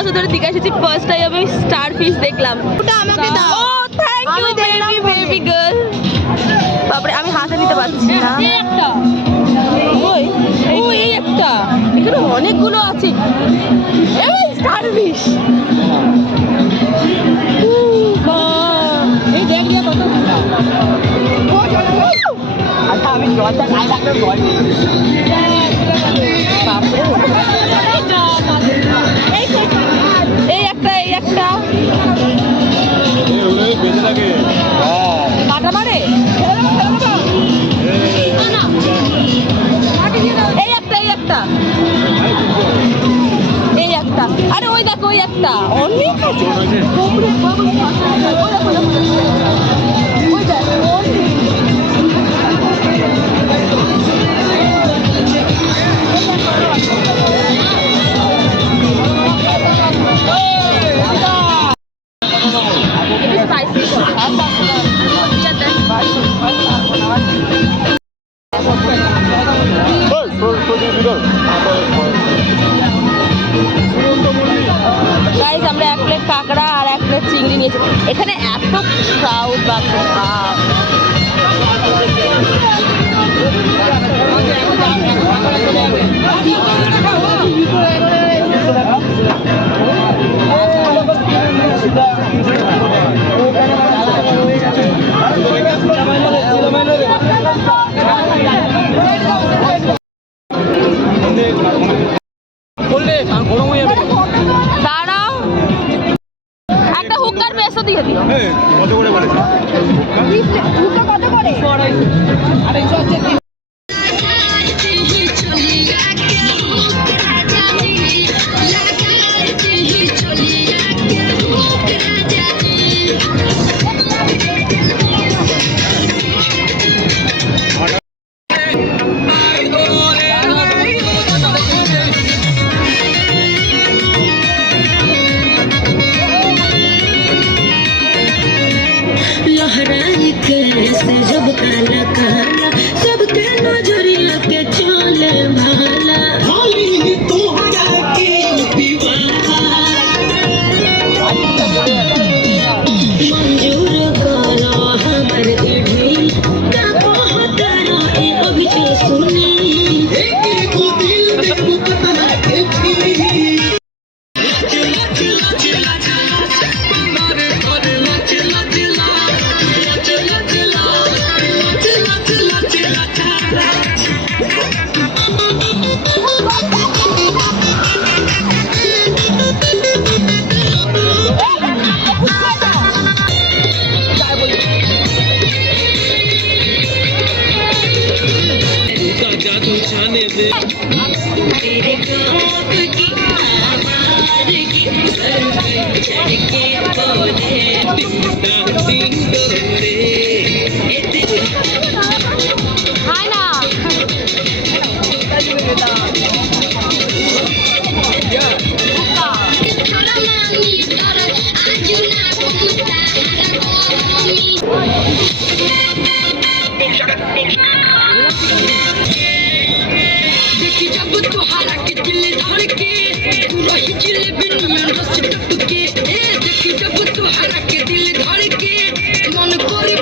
বছর ধরে দীঘা এসেছি, ফার্স্ট টাইম আমি স্টার ফিশ দেখলাম। ওটা আমাকে দাও। ও thank you baby baby girl. বাপরে আমি হাতে নিতে পারছি না। একটা ওই এই একটা, এখানে অনেকগুলো আছে। এই স্টার ফিশ এই দেখ দিয়া কত আচ্ছা আমি জলটা খাই রাখলে ভয় নেই। বাপরে এই একটা কাটা মারে। এই একটা আরে ওই দেখো ওই একটা অনেক আছে। গাইস আমরা 1 প্লেট কাঁকড়া আর 1 প্লেট চিংড়ি নিয়েছি। এখানে এত ক্রাউড বাপরে বাপ। দাঁড়াও একটা হুকার পেসো দিয়ে দিও। কত করে বলে হুকা কত করে? 250। जब काला काला सबके नजरिया के चले भाला खाली तोहरा के दीवाना मंजूर करो हमर दिल का कहतरा ए अभी जो सुनी एक को दिल देखो कतना के तेरे गाँव की आवाज़ की सर पे चढ़ के बोले हाय ना देखी जब तुहारा के दिल धड़के पूरा ही जिलेबी में रस टपके देखी जब तुहारा के दिल धड़के मन करे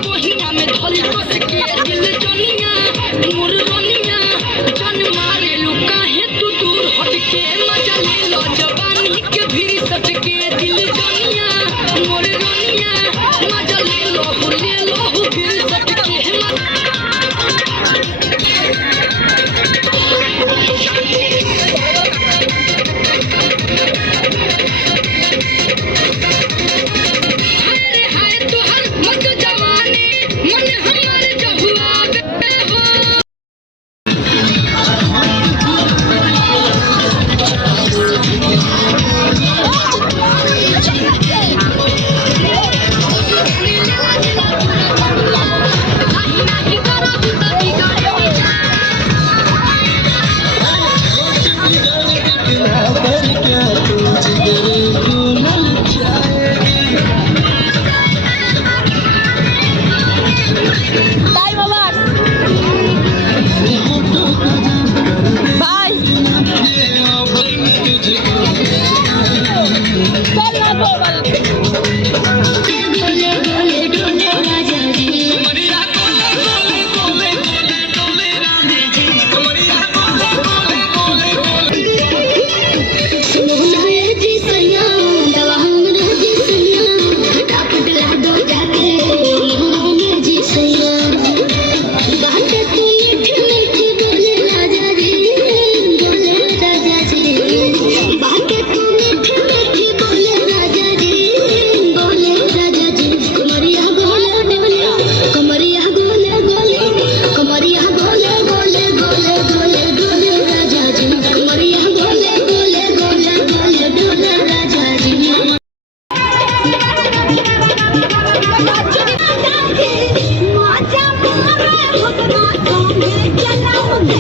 তো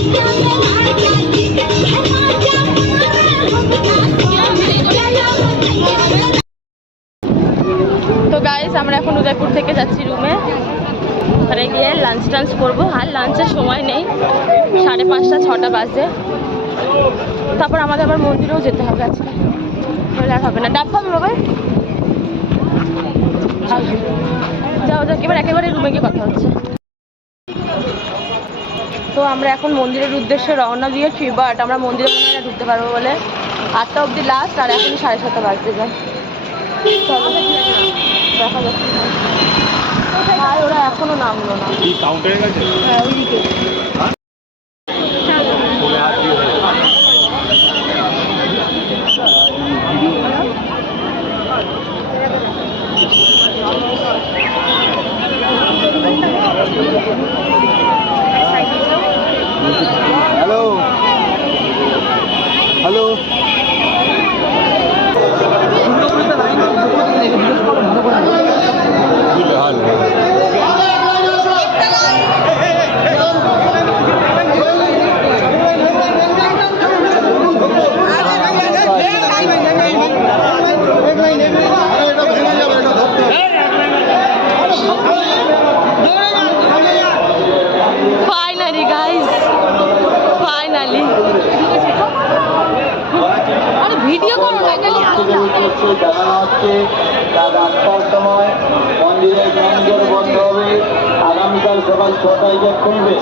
গাইস আমরা এখন উদয়পুর থেকে যাচ্ছি রুমে, ওখানে গিয়ে লাঞ্চ টাঞ্চ করবো। আর লাঞ্চের সময় নেই, 5:30 6টা বাজে। তারপর আমাদের আবার মন্দিরেও যেতে হবে আজকে, তাহলে আর হবে না। ডাব খাবে বাবা? যাও যাক, এবার একেবারে রুমে গিয়ে কথা হচ্ছে। তো আমরা এখন মন্দিরের উদ্দেশ্যে রওনা দিয়েছি, বাট আমরা মন্দিরে মনে হয় ঢুকতে পারবো বলে 8টা অবধি লাস্ট, আর এখনই 7:30 বাজতে যায়। চলো দেখা যাচ্ছে। আর ওরা এখনো নামলো না। হ্যাঁ ওইদিকে। Hello hello finally guys, finally. আরে ভিডিও করো না, এটা সময় মন্দিরের ম্যানেজার বন্ধ হবে। আগামীকাল সকাল 6টায় গেট খুলবে।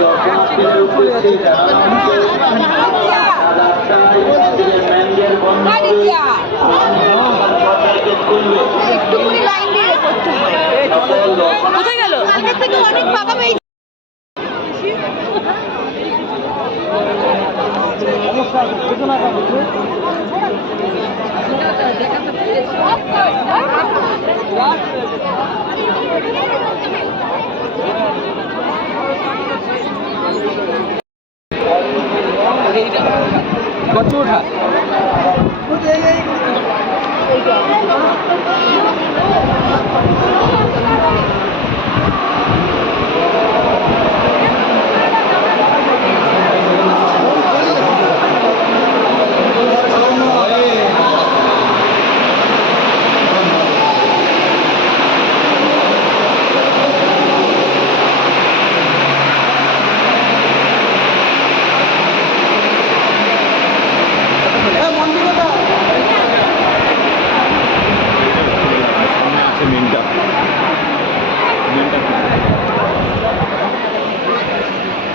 দর্শনার্থীদের উদ্দেশ্যে জানানো হচ্ছে মন্দিরের ম্যানেজার বন্ধ হবে। একটুখানি লাইন দিয়ে করতে হবে। কোথায় গেল? আগের থেকে অনেক ফাঁকা পেয়েছি।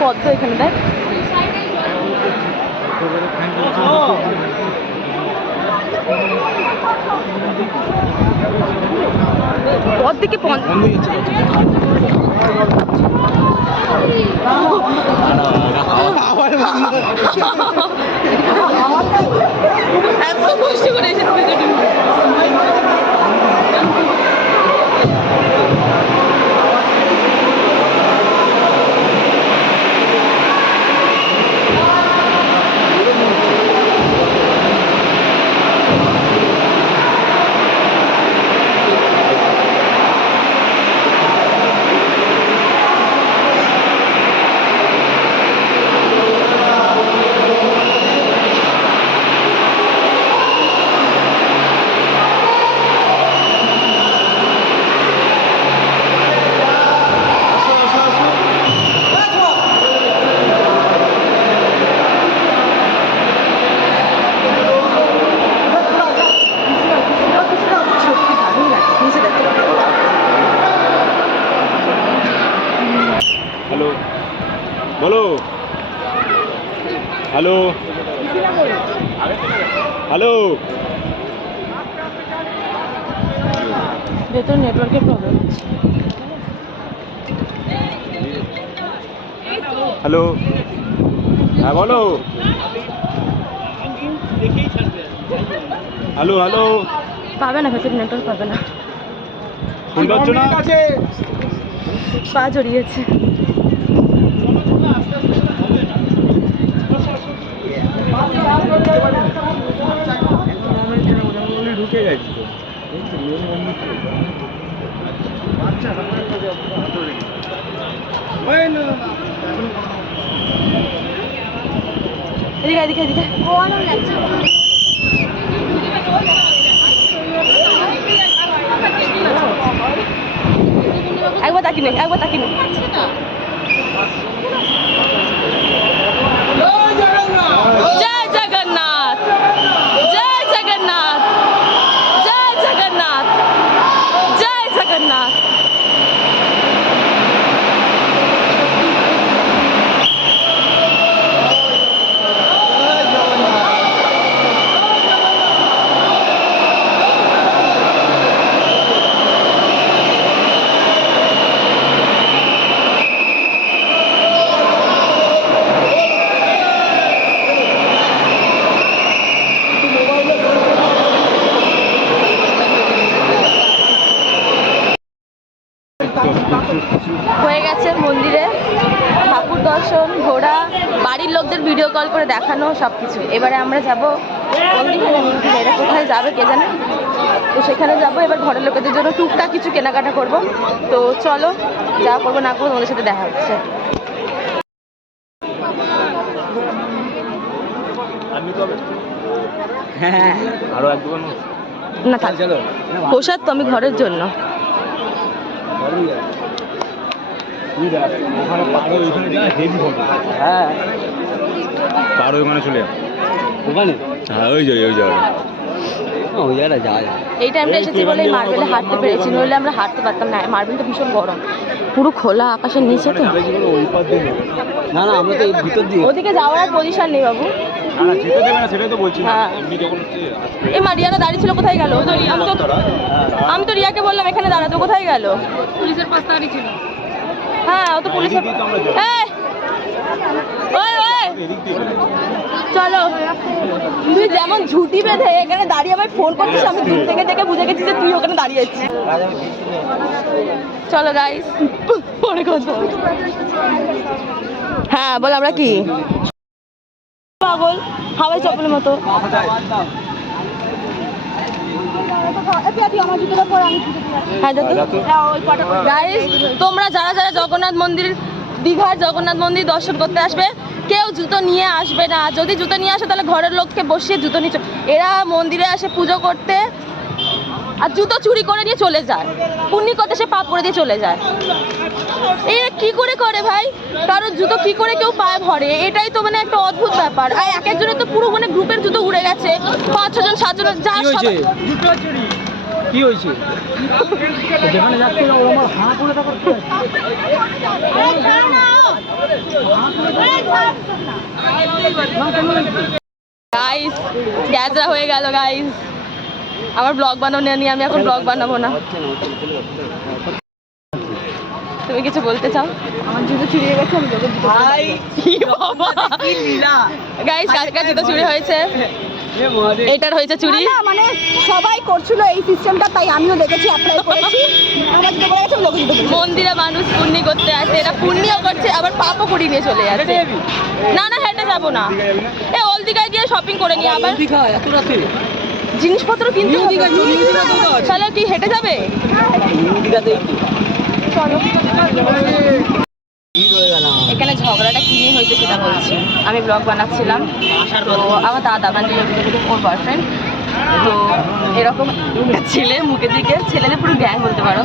পদ্ম এখানে দেখ। পদ্মকে এত কষ্ট করে এসেছে। বলো হ্যালো হ্যালো। ভেতর নেটওয়ার্কের প্রবলেম হচ্ছে। হ্যালো হ্যাঁ বলো হ্যালো হ্যালো। পাবে না, ভেতর নেটওয়ার্ক পাবে না। শুনতে পাচ্ছ না? পা জড়িয়েছে। ঢুকে গেছি তো এদিকে এদিকে এদিকে একবার তাকিনি জয় জগন্নাথ জয় জগন্নাথ জয় জগন্নাথ জয় জগন্নাথ। হয়ে গেছে মন্দিরে ঠাকুর দর্শন, ঘোরা, বাড়ির লোকদের ভিডিও কল করে দেখানো সব কিছু। এবারে আমরা যাবো এটা কোথায় যাবে কে জানে, তো সেখানে যাবো। এবার ঘরের লোকেদের জন্য টুকটাক কিছু কেনাকাটা করব। তো চলো, যা করবো না করবো তোমাদের সাথে দেখা হচ্ছে। না থাক, প্রসাদ তো আমি ঘরের জন্য। এই টাইমটা এসেছি বলে মার্বেলে হাঁটতে পেরেছি, নইলে আমরা হাঁটতে পারতাম না। মার্বেলটা ভীষণ গরম, পুরো খোলা আকাশের নিচে তো। না না, আমরা তো এই ভিতর দিয়ে ওদিকে যাওয়ার আর পজিশন নেই বাবু। এই মা রিয়াটা দাঁড়িয়ে ছিল, কোথায় গেল? আমি তো রিয়াকে বললাম এখানে দাঁড়াতে, কোথায় গেল? পুলিশের পাশে দাঁড়িয়ে ছিল। হ্যাঁ, ও তো পুলিশের। চলো, তুই যেমন ঝুটি বেঁধে এখানে দাঁড়িয়ে আমায় ফোন করছিস, আমি দূর থেকে দেখে বুঝে গেছি যে তুই ওখানে দাঁড়িয়ে আছিস। চলো গাইস, পরে কথা। হ্যাঁ বল, আমরা কি পাগল হাওয়াই চপ্পলের মতো। গাইস, তোমরা যারা যারা জগন্নাথ মন্দির, দীঘার জগন্নাথ মন্দির দর্শন করতে আসবে, কেউ জুতো নিয়ে আসবে না। যদি জুতো নিয়ে আসে তাহলে ঘরের লোককে বসিয়ে জুতো নিয়ে, এরা মন্দিরে আসে পুজো করতে আর জুতো চুরি করে নিয়ে চলে যায়। পুণ্যি করতে সে পাপ করে দিয়ে চলে যায়। এরা কি করে করে ভাই? কারণ জুতো কি করে কেউ পায়ে ভরে, এটাই তো মানে একটা অদ্ভুত ব্যাপার। আর এক একজনের তো পুরো মানে গ্রুপের জুতো উড়ে গেছে, 5-6 জন 7 জন যা কি হয়েছে? যেখানে যাচ্ছে আমার হাঁ করে থাকার গাইস, গ্যাজরা হয়ে গেল গাইস। আমার ব্লগ বানানো নিয়ে আমি এখন ব্লগ বানাবো না। তুমি কিছু বলতে চাও? আমার জুতো চুরি হয়ে গেছে, আমি ভাই কি বাবা কি লীলা। গাইস, কার জুতো চুরি হয়েছে? এটার হয়েছে চুরি। মানে সবাই করছিল এই সিস্টেমটা, তাই আমিও দেখেছি, অ্যাপ্লাই করেছি। আমার জুতো পড়ে গেছে, লোক জুতো পড়েছে। মন্দিরে মানুষ পুণ্যি করতে আসে, এরা পুণ্যিও করছে আবার পাপও করি নিয়ে চলে যাচ্ছে। না না, হেঁটে যাবো না। এ অলদিঘায় গিয়ে শপিং করে নিয়ে আবার এত রাতে জিনিসপত্র কিনতে হবে। তাহলে কি হেঁটে যাবে? চলো। এখানে ঝগড়াটা কি নিয়ে হয়েছে সেটা বলছি। আমি ব্লগ বানাচ্ছিলাম, তো আমার দাদা মানে ওর বয়ফ্রেন্ড, তো এরকম ছেলে মুখে দিকে, ছেলেদের পুরো গ্যাং বলতে পারো,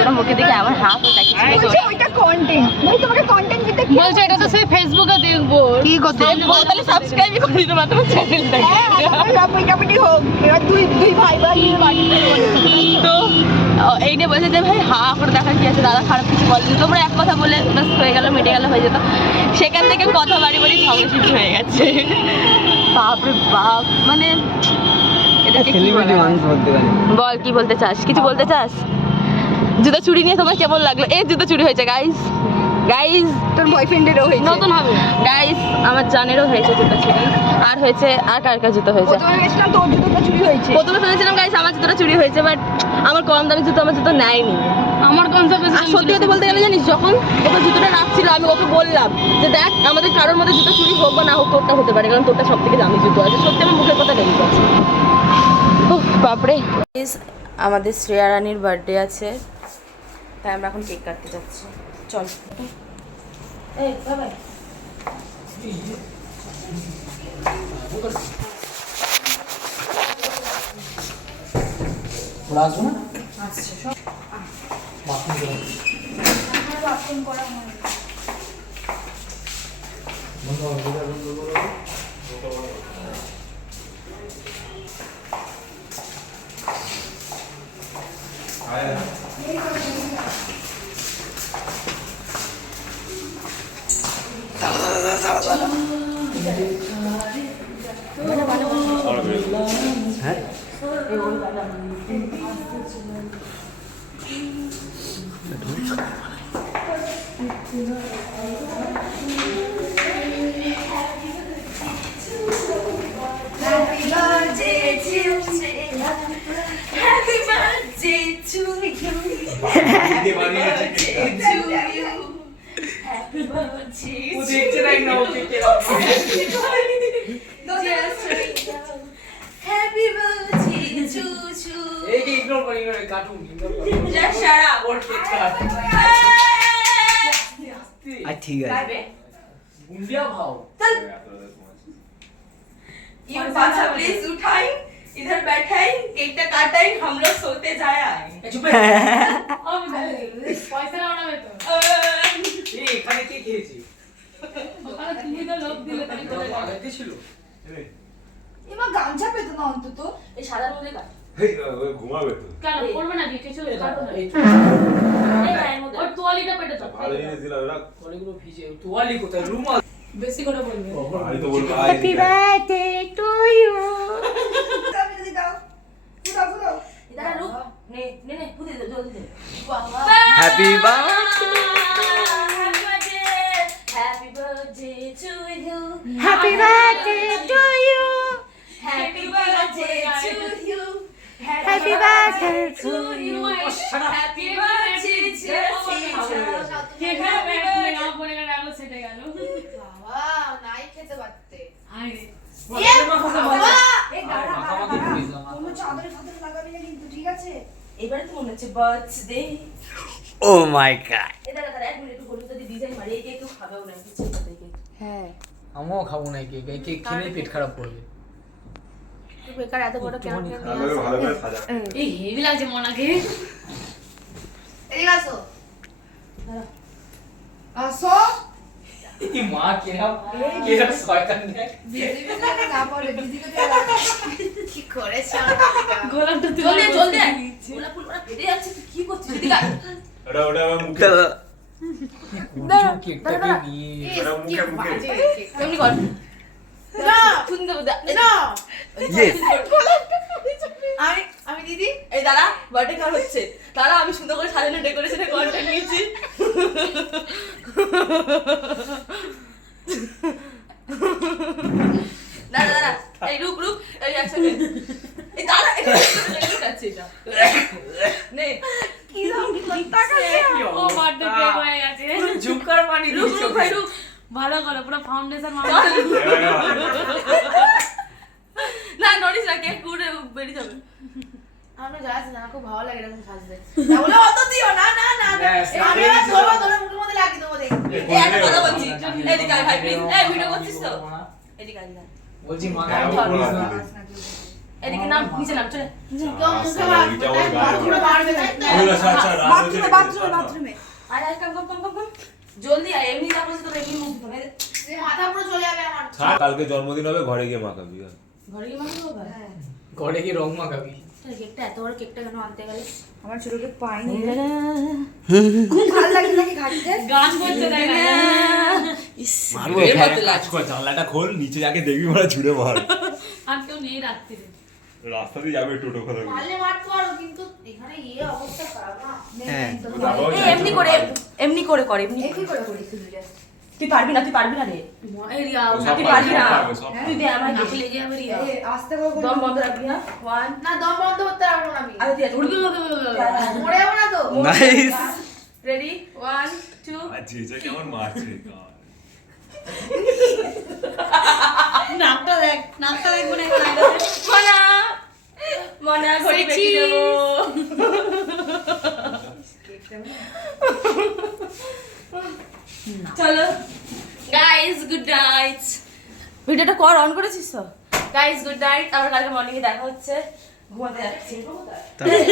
ওরা মুখে দিকে আমার হাফ দেখিয়েছিল। ওইটা কন্টেন্ট, মানে তোমাকে কন্টেন্ট দিতে কি বলছে? এটা তো সেই ফেসবুকে দেখবো। কি করতে? তাহলে সাবস্ক্রাইব করে দিতে পারো তোমার চ্যানেলটাকে। কাপড়ি হোক, এবার দুই ভাই বাড়ি তো এই নিয়ে বলছে যে ভাই হা করে দেখার কি আছে, দাদা খারাপ কিছু বলেনি। তোমরা এক কথা বলে ব্যাস হয়ে গেল, মিটে গেল, হয়ে যেত। সেখান থেকে কথা বাড়ি বাড়ি ঝগড়া শুরু হয়ে গেছে। বাপরে বাপ, মানে এটাকে কি বলে? বল, কি বলতে চাস? কিছু বলতে চাস? জুতো চুরি নিয়ে তোমার কেমন লাগলো? এই জুতো চুরি হয়েছে গাইস। গাইস, তোর বয়ফ্রেন্ডেরও হয়েছে নতুন হবে। গাইস, আমার জানেরও হয়েছে জুতো চুরি। আর হয়েছে, আর কার কার জুতো হয়েছে? প্রথমে গেছিলাম, তোর জুতোটা চুরি হয়েছে। প্রথমে শুনেছিলাম গাইস আমার জুতোটা চুরি হয়েছে, বাট আমার কম দামি জুতো আমার জুতো নেয়নি। আমার কনসেপ্ট সত্যি কথা বলতে গেলে জানিস, যখন ওকে জুতোটা রাখছিল আমি ওকে বললাম যে দেখ আমাদের কারোর মধ্যে জুতো চুরি হোক বা না হোক, তোরটা হতে পারে, কারণ তোরটা সব থেকে দামি জুতো আছে। সত্যি আমার মুখের কথা লেগে গেছে। বাপরে। আমাদের শ্রেয়া রানীর বার্থডে আছে, তাই আমরা এখন কেক কাটতে যাচ্ছি। চল। এই বাবা ওরা আসবো না আচ্ছা সব বাথরুম করে বাথরুম করা হয় বন্ধ করো হ্যাঁ ঠিক আছে ये पाछा प्लीज उठाई इधर बैठाई केकটা काटाई हम लोग सोते जाए आए পয়সা নাও তো এখানে কে খেয়েছি ওখানে তুমি তো লোক দিলে তাই বলে বাড়িতে ছিল এমা গামছা পেতো না অন্তত এই সাদার মধ্যে কাট ঘুমাবে তো কেন করবে না কিছু কাটো না এই গায়ের মধ্যে ওর তোয়ালিটা পেটে তো ভালো জিনিস দিলাম এরা অনেকগুলো ভিজে তোয়ালি কোথায় রুমাল বেশি করে বলবে আমি তো বলবো হ্যাপি বার্থডে টু ইউ আমি যদি দাও পুরো পুরো দাঁড়া রুক নে নে নে পুদে দে জলদি দে happy birthday happy birthday to you happy birthday to you happy birthday to you happy birthday to you happy birthday to you কে খাবে না পড়ে গেল সেটা গেল বাবা নাই খেতে পারতে আরে এই দাঁড়া কোনো চাদরে ফাদরে লাগাবি না কিন্তু ঠিক আছে এবারে তো মনে হচ্ছে বার্থডে ও মাই গড এই দাঁড়া দাঁড়া এক মিনিট একটু হলুদ দিয়ে ডিজাইন মারি এই কেক খাবেও না কিছু করতে কেক হ্যাঁ আমিও খাবো না কেক এই কেক খেলে পেট খারাপ করবে তুই বেকার এত বড় কেন নিয়ে ভালো ভালো করে সাজা এই হেভি লাগছে মনাকে এদিকে আসো আসো এই মা কেরা শয়তান দেখ দিদিকে না বলে দিদিকে কি করেছ গোলাপটা তুই জলদি জলদি গোলাপ ফুল ওরা ফেটে যাচ্ছে তুই কি করছিস এদিকে আয়। ওটা আমার মুখে কুচু কেকটাকে নিয়ে ওটা মুখে মুখে এমনি কর না খুন দেবো না ইয়েস আমি আমি দিদি এই দাঁড়া বার্থডে কার হচ্ছে দাঁড়া আমি সুন্দর করে সাজানো ডেকোরেশনের কন্টেন্ট নিয়েছি দাঁড়া দাঁড়া এই রুক রুক এই এক সেকেন্ড এই দাঁড়া এটা আছে এটা নে কি দাম কি টাকা ও বার্থডে কেক হয়ে গেছে ঝুকার মানি রুক রুক ভাই রুক ভালো করে পুরো ফাউন্ডেশন মারা না নড়িস না কেক ঘুরে বেরিয়ে যাবে আমি যাচ্ছি না খুব ভালো লাগে এরকম সাজতে বলে অত দিও না না না আমি আর ধরো ধরো মুখের মধ্যে লাগিয়ে দেবো দেখ এই একটা কথা বলছি এদিকে আয় ভাই প্লিজ এই ভিডিও করছিস তো এদিকে আয় না বলছি মা এদিকে নাম নিচে নাম চলে কেউ মুখে বাথরুমে মারবে না বাথরুমে আয় আয় কম কম কম কম জলদি আয় এমনি যা করছিস তো এমনি মুখ ধরে মাথা পুরো চলে যাবে আমার কালকে জন্মদিন হবে ঘরে গিয়ে মাখাবি ঘরে গিয়ে মাখবো বাবা ঘরে কি রং মাখাবি কেকটা এত বড় কেকটা কেন আনতে গেলে আমার ছোটকে পাইনি খুব ভালো লাগে নাকি খাইতে গান করতে দেয় না জানলাটা খোল নিচে যাকে দেখবি মারা ছুড়ে মার আর কেউ নেই রাত্রিরে রাস্তা দিয়ে যাবে টোটো করে পারলে মারতে পারো কিন্তু এখানে অবস্থা খারাপ না এই এমনি করে কর এমনি কি করে করি তুই তুই পারবি না রে এরিয়া তুই পারবি না সব তুই দে আমার নাকি লেগে যাবে রিয়া আস্তে করে দম বন্ধ রাখবি হ্যাঁ 1 না দম বন্ধ করতে পারবো না আমি আরে তুই উড়বে মরে যাবো না তো নাইস রেডি 1 2 আচ্ছা এটা কেমন মারছে নাকটা দেখবো না মনা মনা ঘড়ি বেশি দেব চলো গাইস গুড নাইট। ভিডিওটা কর, অন করেছিস তো? গাইস গুড নাইট, আমরা কালকে মর্নিং এ দেখা হচ্ছে। ঘুমাতে যাচ্ছি।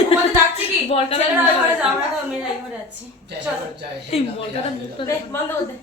ঘুমাতে যাচ্ছি কি? বলটা ছেলেরা ওই ঘরে যাও, আমরা তো মেয়েরা এই ঘরে আছি। চলো জয় এই বলটা মুখটা দে, বন্ধ করে দে।